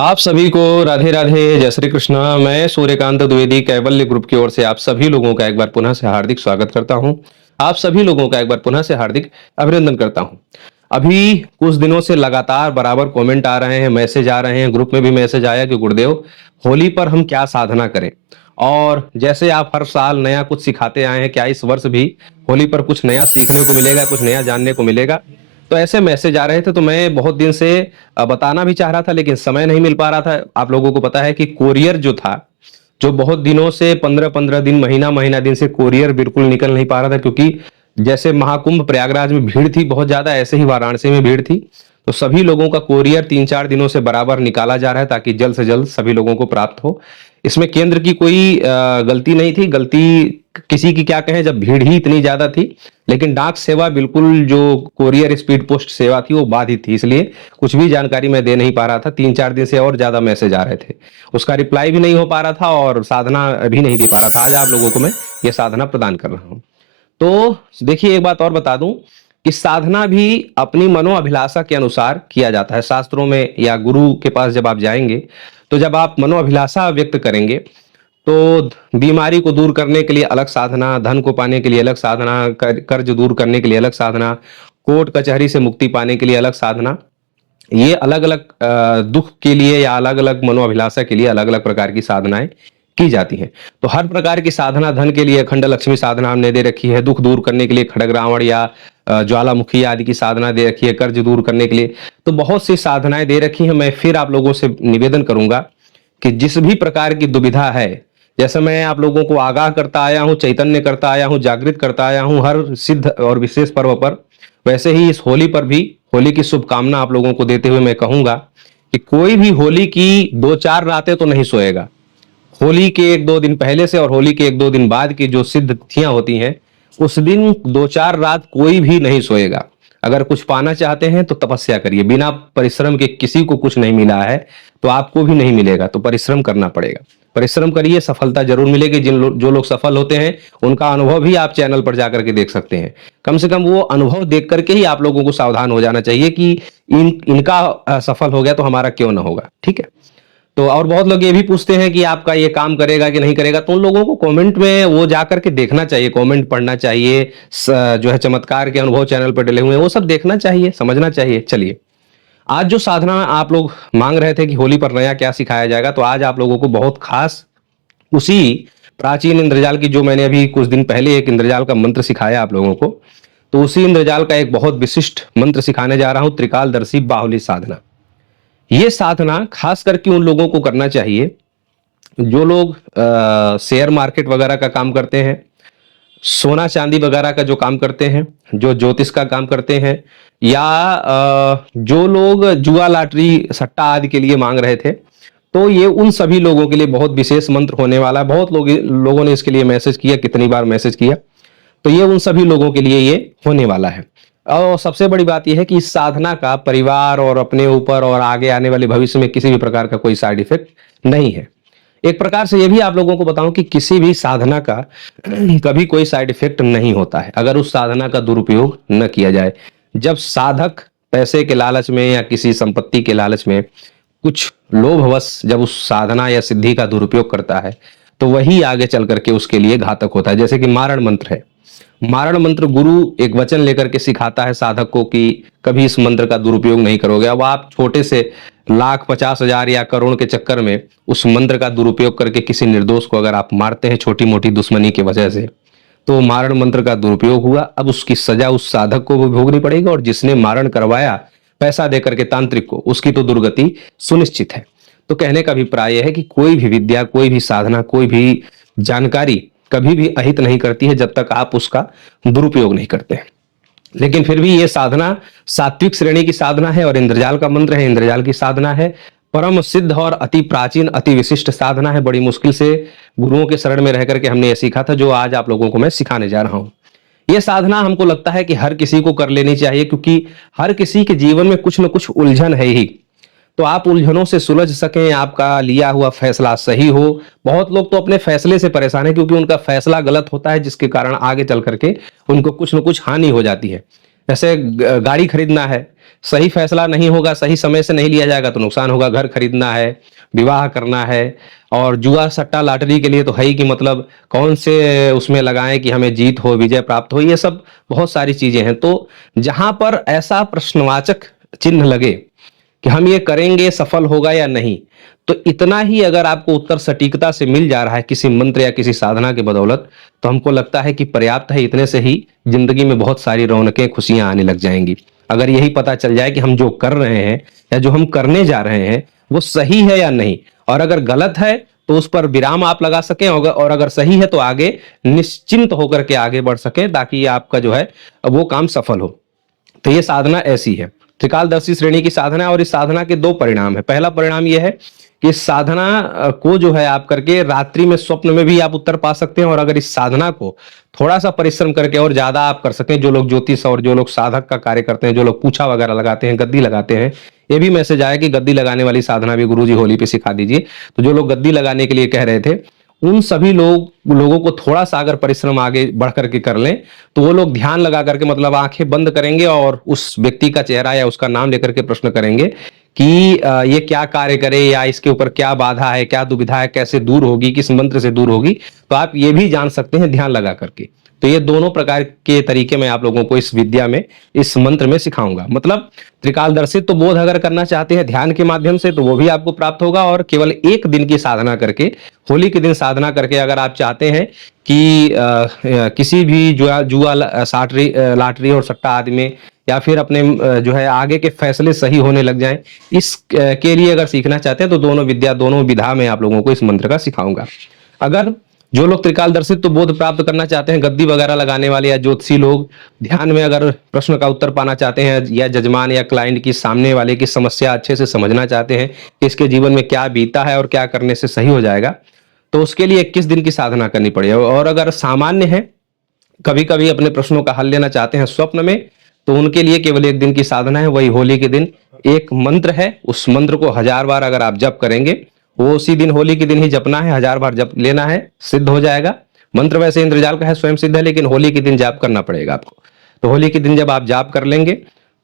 आप सभी को राधे राधे, जय श्री कृष्ण। मैं सूर्यकांत द्विवेदी कैवल्य ग्रुप की ओर से आप सभी लोगों का एक बार पुनः से हार्दिक स्वागत करता हूं। आप सभी लोगों का एक बार पुनः से हार्दिक अभिनंदन करता हूं। अभी कुछ दिनों से लगातार बराबर कमेंट आ रहे हैं, मैसेज आ रहे हैं, ग्रुप में भी मैसेज आया कि गुरुदेव होली पर हम क्या साधना करें। और जैसे आप हर साल नया कुछ सिखाते आए हैं, क्या इस वर्ष भी होली पर कुछ नया सीखने को मिलेगा, कुछ नया जानने को मिलेगा। तो ऐसे मैसेज आ रहे थे, तो मैं बहुत दिन से बताना भी चाह रहा था, लेकिन समय नहीं मिल पा रहा था। आप लोगों को पता है कि कोरियर जो था, जो बहुत दिनों से 15-15 दिन, महीना महीना दिन से कोरियर बिल्कुल निकल नहीं पा रहा था, क्योंकि जैसे महाकुंभ प्रयागराज में भीड़ थी बहुत ज्यादा, ऐसे ही वाराणसी में भीड़ थी। तो सभी लोगों का कोरियर 3-4 दिनों से बराबर निकाला जा रहा है, ताकि जल्द से जल्द सभी लोगों को प्राप्त हो। इसमें केंद्र की कोई गलती नहीं थी। गलती किसी की क्या कहें, जब भीड़ ही इतनी ज्यादा थी। लेकिन डाक सेवा बिल्कुल, जो कोरियर स्पीड पोस्ट सेवा थी, वो बाधित थी, इसलिए कुछ भी जानकारी मैं दे नहीं पा रहा था। 3-4 दिन से और ज्यादा मैसेज आ रहे थे, उसका रिप्लाई भी नहीं हो पा रहा था और साधना भी नहीं दे पा रहा था। आज आप लोगों को मैं ये साधना प्रदान कर रहा हूँ। तो देखिए, एक बात और बता दूं कि साधना भी अपनी मनोअभिलाषा के अनुसार किया जाता है। शास्त्रों में या गुरु के पास जब आप जाएंगे, तो जब आप मनोअभिलाषा व्यक्त करेंगे, तो बीमारी को दूर करने के लिए अलग साधना, धन को पाने के लिए अलग साधना, कर्ज दूर करने के लिए अलग साधना, कोर्ट कचहरी से मुक्ति पाने के लिए अलग साधना, ये अलग अलग दुख के लिए या अलग अलग मनोअभिलाषा के लिए अलग अलग प्रकार की साधनाएं की जाती हैं। तो हर प्रकार की साधना, धन के लिए अखंड लक्ष्मी साधना हमने दे रखी है, दुख दूर करने के लिए खड़ग रावण या ज्वालामुखी आदि की साधना दे रखी है, कर्ज दूर करने के लिए तो बहुत सी साधनाएं दे रखी हैं। मैं फिर आप लोगों से निवेदन करूंगा कि जिस भी प्रकार की दुविधा है, जैसे मैं आप लोगों को आगाह करता आया हूं, चैतन्य करता आया हूं, जागृत करता आया हूं हर सिद्ध और विशेष पर्व पर, वैसे ही इस होली पर भी होली की शुभकामना आप लोगों को देते हुए मैं कहूंगा कि कोई भी होली की 2-4 रातें तो नहीं सोएगा। होली के 1-2 दिन पहले से और होली के 1-2 दिन बाद की जो सिद्ध तिथियां होती हैं, उस दिन 2-4 रात कोई भी नहीं सोएगा। अगर कुछ पाना चाहते हैं तो तपस्या करिए। बिना परिश्रम के किसी को कुछ नहीं मिला है, तो आपको भी नहीं मिलेगा। तो परिश्रम करना पड़ेगा। परिश्रम करिए, सफलता जरूर मिलेगी। जो लोग सफल होते हैं, उनका अनुभव भी आप चैनल पर जाकर के देख सकते हैं। कम से कम वो अनुभव देख करके ही आप लोगों को सावधान हो जाना चाहिए कि इनका सफल हो गया तो हमारा क्यों ना होगा। ठीक है। तो और बहुत लोग ये भी पूछते हैं कि आपका ये काम करेगा कि नहीं करेगा, तो उन लोगों को कमेंट में वो जाकर के देखना चाहिए, कमेंट पढ़ना चाहिए। जो है चमत्कार के अनुभव चैनल पर डले हुए हैं, वो सब देखना चाहिए, समझना चाहिए। चलिए, आज जो साधना आप लोग मांग रहे थे कि होली पर नया क्या सिखाया जाएगा, तो आज आप लोगों को बहुत खास उसी प्राचीन इंद्रजाल की, जो मैंने अभी कुछ दिन पहले एक इंद्रजाल का मंत्र सिखाया आप लोगों को, तो उसी इंद्रजाल का एक बहुत विशिष्ट मंत्र सिखाने जा रहा हूं, त्रिकालदर्शी बाहुली साधना। ये साधना खास करके उन लोगों को करना चाहिए जो लोग शेयर मार्केट वगैरह का काम करते हैं, सोना चांदी वगैरह का जो काम करते हैं, जो ज्योतिष का काम करते हैं, या जो लोग जुआ लॉटरी सट्टा आदि के लिए मांग रहे थे। तो ये उन सभी लोगों के लिए बहुत विशेष मंत्र होने वाला है। बहुत लोगों ने इसके लिए मैसेज किया, कितनी बार मैसेज किया। तो ये उन सभी लोगों के लिए ये होने वाला है। और सबसे बड़ी बात यह है कि इस साधना का परिवार और अपने ऊपर और आगे आने वाले भविष्य में किसी भी प्रकार का कोई साइड इफेक्ट नहीं है। एक प्रकार से ये भी आप लोगों को बताऊं कि किसी भी साधना का कभी कोई साइड इफेक्ट नहीं होता है, अगर उस साधना का दुरुपयोग न किया जाए। जब साधक पैसे के लालच में या किसी संपत्ति के लालच में कुछ लोभवश जब उस साधना या सिद्धि का दुरुपयोग करता है, तो वही आगे चल करके उसके लिए घातक होता है। जैसे कि मारण मंत्र है। मारण मंत्र गुरु एक वचन लेकर के सिखाता है साधक को कि कभी इस मंत्र का दुरुपयोग नहीं करोगे। अब आप छोटे से लाख 50,000 या करोड़ के चक्कर में उस मंत्र का दुरुपयोग करके किसी निर्दोष को अगर आप मारते हैं छोटी मोटी दुश्मनी की वजह से, तो मारण मंत्र का दुरुपयोग हुआ। अब उसकी सजा उस साधक को भी भोगनी पड़ेगी, और जिसने मारण करवाया पैसा देकर के तांत्रिक को, उसकी तो दुर्गति सुनिश्चित है। तो कहने का अभिप्राय यह है कि कोई भी विद्या, कोई भी साधना, कोई भी जानकारी कभी भी अहित नहीं करती है जब तक आप उसका दुरुपयोग नहीं करते हैं। लेकिन फिर भी ये साधना सात्विक श्रेणी की साधना है और इंद्रजाल का मंत्र है, इंद्रजाल की साधना है। परम सिद्ध और अति प्राचीन, अति विशिष्ट साधना है। बड़ी मुश्किल से गुरुओं के शरण में रह करके हमने ये सीखा था, जो आज आप लोगों को मैं सिखाने जा रहा हूं। ये साधना हमको लगता है कि हर किसी को कर लेनी चाहिए, क्योंकि हर किसी के जीवन में कुछ न कुछ उलझन है ही। तो आप उलझनों से सुलझ सकें, आपका लिया हुआ फैसला सही हो। बहुत लोग तो अपने फैसले से परेशान है, क्योंकि उनका फैसला गलत होता है, जिसके कारण आगे चल करके उनको कुछ न कुछ हानि हो जाती है। जैसे गाड़ी खरीदना है, सही फैसला नहीं होगा, सही समय से नहीं लिया जाएगा तो नुकसान होगा। घर खरीदना है, विवाह करना है, और जुआ सट्टा लॉटरी के लिए तो है ही कि मतलब कौन से उसमें लगाएं कि हमें जीत हो, विजय प्राप्त हो, ये सब बहुत सारी चीजें हैं। तो जहां पर ऐसा प्रश्नवाचक चिन्ह लगे कि हम ये करेंगे, सफल होगा या नहीं, तो इतना ही अगर आपको उत्तर सटीकता से मिल जा रहा है किसी मंत्र या किसी साधना के बदौलत, तो हमको लगता है कि पर्याप्त है। इतने से ही जिंदगी में बहुत सारी रौनकें, खुशियां आने लग जाएंगी। अगर यही पता चल जाए कि हम जो कर रहे हैं या जो हम करने जा रहे हैं वो सही है या नहीं, और अगर गलत है तो उस पर विराम आप लगा सकें, और अगर सही है तो आगे निश्चिंत होकर के आगे बढ़ सकें, ताकि आपका जो है वो काम सफल हो। तो ये साधना ऐसी है, त्रिकालदर्शी श्रेणी की साधना है। और इस साधना के दो परिणाम है। पहला परिणाम यह है कि इस साधना को जो है आप करके रात्रि में, स्वप्न में भी आप उत्तर पा सकते हैं। और अगर इस साधना को थोड़ा सा परिश्रम करके और ज्यादा आप कर सकें, जो लोग ज्योतिष और जो लोग साधक का कार्य करते हैं, जो लोग पूछा वगैरह लगाते हैं, गद्दी लगाते हैं, ये भी मैसेज आया कि गद्दी लगाने वाली साधना भी गुरुजी होली पे सिखा दीजिए। तो जो लोग गद्दी लगाने के लिए कह रहे थे, उन सभी लोगों को थोड़ा सा अगर परिश्रम आगे बढ़ करके कर लें, तो वो लोग ध्यान लगा करके मतलब आंखें बंद करेंगे और उस व्यक्ति का चेहरा या उसका नाम लेकर के प्रश्न करेंगे कि ये क्या कार्य करे, या इसके ऊपर क्या बाधा है, क्या दुविधा है, कैसे दूर होगी, किस मंत्र से दूर होगी। तो आप ये भी जान सकते हैं ध्यान लगा करके। तो ये दोनों प्रकार के तरीके मैं आप लोगों को इस विद्या में, इस मंत्र में सिखाऊंगा। मतलब त्रिकालदर्शित तो बोध अगर करना चाहते हैं ध्यान के माध्यम से, तो वो भी आपको प्राप्त होगा। और केवल एक दिन की साधना करके, होली के दिन साधना करके, अगर आप चाहते हैं कि किसी भी जुआ लॉटरी और सट्टा आदि में, या फिर अपने जो है आगे के फैसले सही होने लग जाएं, इस के लिए अगर सीखना चाहते हैं, तो दोनों विद्या, दोनों विधा में आप लोगों को इस मंत्र का सिखाऊंगा। अगर जो लोग त्रिकालदर्शित तो बोध प्राप्त करना चाहते हैं, गद्दी वगैरह लगाने वाले या ज्योतिषी लोग, ध्यान में अगर प्रश्न का उत्तर पाना चाहते हैं, या जजमान या क्लाइंट की, सामने वाले की समस्या अच्छे से समझना चाहते हैं कि इसके जीवन में क्या बीता है और क्या करने से सही हो जाएगा, तो उसके लिए 21 दिन की साधना करनी पड़ेगी। और अगर सामान्य है, कभी कभी अपने प्रश्नों का हल लेना चाहते हैं स्वप्न में, तो उनके लिए केवल एक दिन की साधना है। वही होली के दिन एक मंत्र है, उस मंत्र को 1000 बार अगर आप जप करेंगे, वो उसी दिन, होली के दिन ही जपना है, 1000 बार जप लेना है, सिद्ध हो जाएगा। मंत्र वैसे इंद्रजाल का है, स्वयं सिद्ध है, लेकिन होली के दिन जाप करना पड़ेगा आपको। तो होली के दिन जब आप जाप कर लेंगे,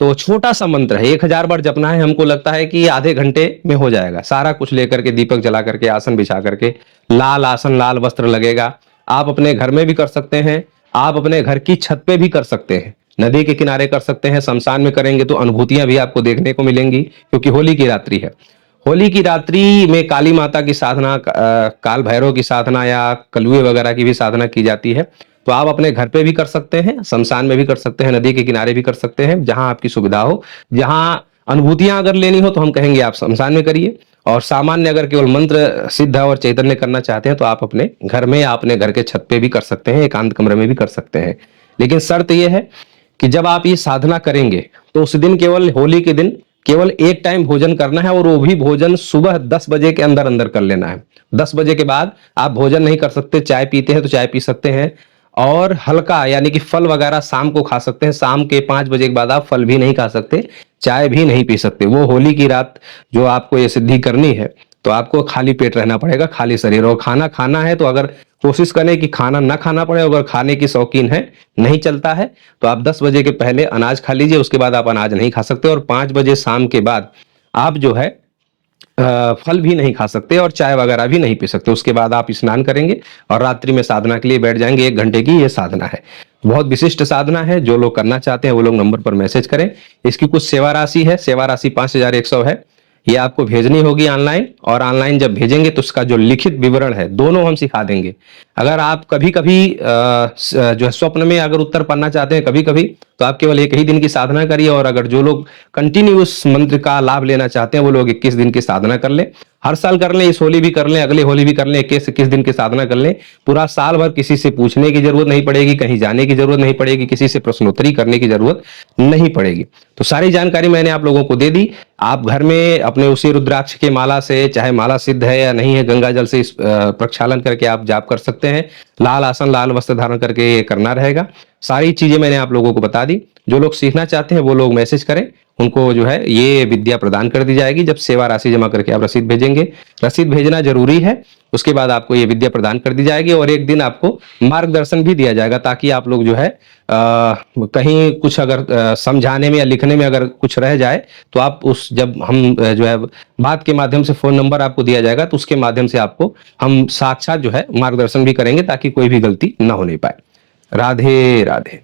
तो छोटा सा मंत्र है, 1000 बार जपना है। हमको लगता है कि आधे घंटे में हो जाएगा। सारा कुछ लेकर के, दीपक जला करके, आसन बिछा करके, लाल आसन, लाल वस्त्र लगेगा। आप अपने घर में भी कर सकते हैं, आप अपने घर की छत पे भी कर सकते हैं, नदी के किनारे कर सकते हैं, शमशान में करेंगे तो अनुभूतियां भी आपको देखने को मिलेंगी, क्योंकि होली की रात्रि है। होली की रात्रि में काली माता की साधना, काल भैरव की साधना, या कलुए वगैरह की भी साधना की जाती है। तो आप अपने घर पे भी कर सकते हैं, शमशान में भी कर सकते हैं, नदी के किनारे भी कर सकते हैं, जहां आपकी सुविधा हो। जहां अनुभूतियां अगर लेनी हो तो हम कहेंगे आप शमशान में करिए। और सामान्य अगर केवल मंत्र सिद्ध और चैतन्य करना चाहते हैं, तो आप अपने घर में या अपने घर के छत पे भी कर सकते हैं, एकांत कमरे में भी कर सकते हैं। लेकिन शर्त यह है कि जब आप ये साधना करेंगे, तो उस दिन, केवल होली के दिन, केवल एक टाइम भोजन करना है, और वो भी भोजन सुबह 10 बजे के अंदर अंदर कर लेना है। 10 बजे के बाद आप भोजन नहीं कर सकते। चाय पीते हैं तो चाय पी सकते हैं, और हल्का यानी कि फल वगैरह शाम को खा सकते हैं। शाम के 5 बजे के बाद आप फल भी नहीं खा सकते, चाय भी नहीं पी सकते। वो होली की रात जो आपको ये सिद्धि करनी है, तो आपको खाली पेट रहना पड़ेगा, खाली शरीर। और खाना खाना है तो अगर कोशिश करें कि खाना ना खाना पड़े, अगर खाने की शौकीन है, नहीं चलता है, तो आप 10 बजे के पहले अनाज खा लीजिए, उसके बाद आप अनाज नहीं खा सकते। और 5 बजे शाम के बाद आप जो है फल भी नहीं खा सकते, और चाय वगैरह भी नहीं पी सकते। उसके बाद आप स्नान करेंगे और रात्रि में साधना के लिए बैठ जाएंगे। 1 घंटे की ये साधना है, बहुत विशिष्ट साधना है। जो लोग करना चाहते हैं वो लोग नंबर पर मैसेज करें। इसकी कुछ सेवा राशि है, सेवा राशि 5100 है। ये आपको भेजनी होगी ऑनलाइन, और ऑनलाइन जब भेजेंगे तो उसका जो लिखित विवरण है, दोनों हम सिखा देंगे। अगर आप कभी कभी जो है स्वप्न में अगर उत्तर पढ़ना चाहते हैं कभी कभी, तो आप केवल एक ही दिन की साधना करिए। और अगर जो लोग कंटिन्यूस मंत्र का लाभ लेना चाहते हैं, वो लोग 21 दिन की साधना कर लें। हर साल कर लें, इस होली भी कर लें, अगले होली भी कर लें, 21 दिन की साधना कर लें। पूरा साल भर किसी से पूछने की जरूरत नहीं पड़ेगी, कहीं जाने की जरूरत नहीं पड़ेगी, किसी से प्रश्नोत्तरी करने की जरूरत नहीं पड़ेगी। तो सारी जानकारी मैंने आप लोगों को दे दी। आप घर में अपने उसी रुद्राक्ष के माला से, चाहे माला सिद्ध है या नहीं है, गंगा जल से प्रक्षालन करके आप जाप कर सकते हैं। लाल आसन, लाल वस्त्र धारण करके ये करना रहेगा। सारी चीजें मैंने आप लोगों को बता दी। जो लोग सीखना चाहते हैं वो लोग मैसेज करें, उनको जो है ये विद्या प्रदान कर दी जाएगी। जब सेवा राशि जमा करके आप रसीद भेजेंगे, रसीद भेजना जरूरी है, उसके बाद आपको ये विद्या प्रदान कर दी जाएगी और एक दिन आपको मार्गदर्शन भी दिया जाएगा, ताकि आप लोग जो है कहीं कुछ अगर समझाने में या लिखने में अगर कुछ रह जाए तो आप उस जब हम जो है बात के माध्यम से फ़ोन नंबर आपको दिया जाएगा, तो उसके माध्यम से आपको हम साक्षात जो है मार्गदर्शन भी करेंगे, ताकि कोई भी गलती ना होने पाए। राधे राधे।